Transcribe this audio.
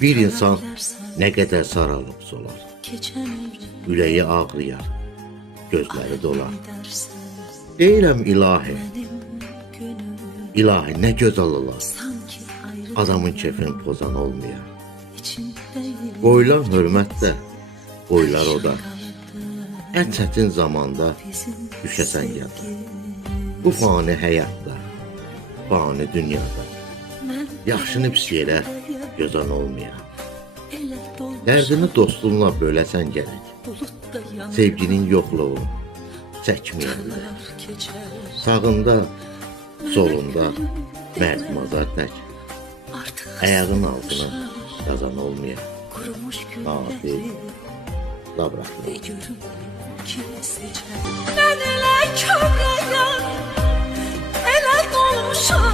Bir insan nə qədər saralıb solar, ürəyi ağrıyar, gözləri dolar. Deyirəm ilahi, ilahi nə gözəl olar, adamın kefini pozan olmayan. Qoyulan hörmətlə, qoyular o da, ən çətin zamanda düşəsən yada. Bu fani həyatda, fani dünyada, yaxşını pis yerə gözən olmayan. Dərdini dostunla böləsən gərək, sevginin yoxluğu çəkməyəndir. Sağında, solunda mərdmazar tək, ayağın altına qazan olmayan. Nafi, Labraklı. Ben elə kövrəyəm, elə dolmuşam.